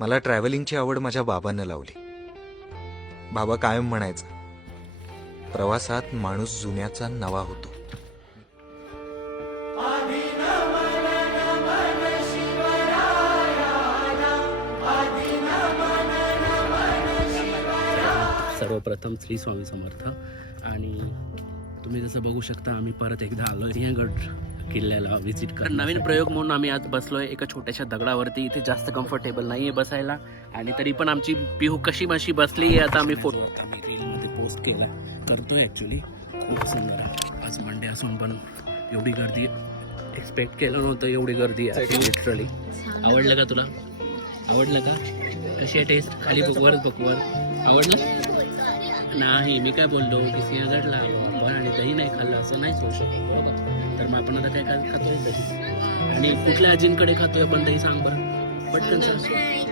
मला ट्रॅव्हलिंगची आवड माझ्या बाबांना लावली. बाबा कायम म्हणायचा, प्रवासात माणूस जुन्याचा नवा होतो. सर्वप्रथम श्री स्वामी समर्थ. आणि तुम्ही जसं बघू शकता आम्ही परत एकदा आलो सिंहगड किल्ल्याला व्हिजिट कर. नवीन प्रयोग म्हणून आम्ही आज बसलोय एका छोट्याशा दगडावरती. इथे जास्त कम्फर्टेबल नाही आहे बसायला, आणि तरी पण आमची पिहू कशी माशी बसली आहे. आता आम्ही फोटो आम्ही रीलमध्ये पोस्ट केला करतोय. ॲक्च्युली खूप सुंदर आहे. आज मंडे असून पण एवढी गर्दी एक्सपेक्ट केलं नव्हतं. एवढी गर्दी आहे लिटरली. आवडलं का तुला? आवडलं का? कशी आहे टेस्ट? खाली बघ वर आवडलं नाही. मी काय बोललो की सिंहगडला आलो आणि दही नाही खाल्लं असं नाही होऊ शकत, बरोबर? तर मग आपण आता काय खातोय दही. आणि कुठल्या आजींकडे खातोय आपण दही सांग बरं पटकन सांग.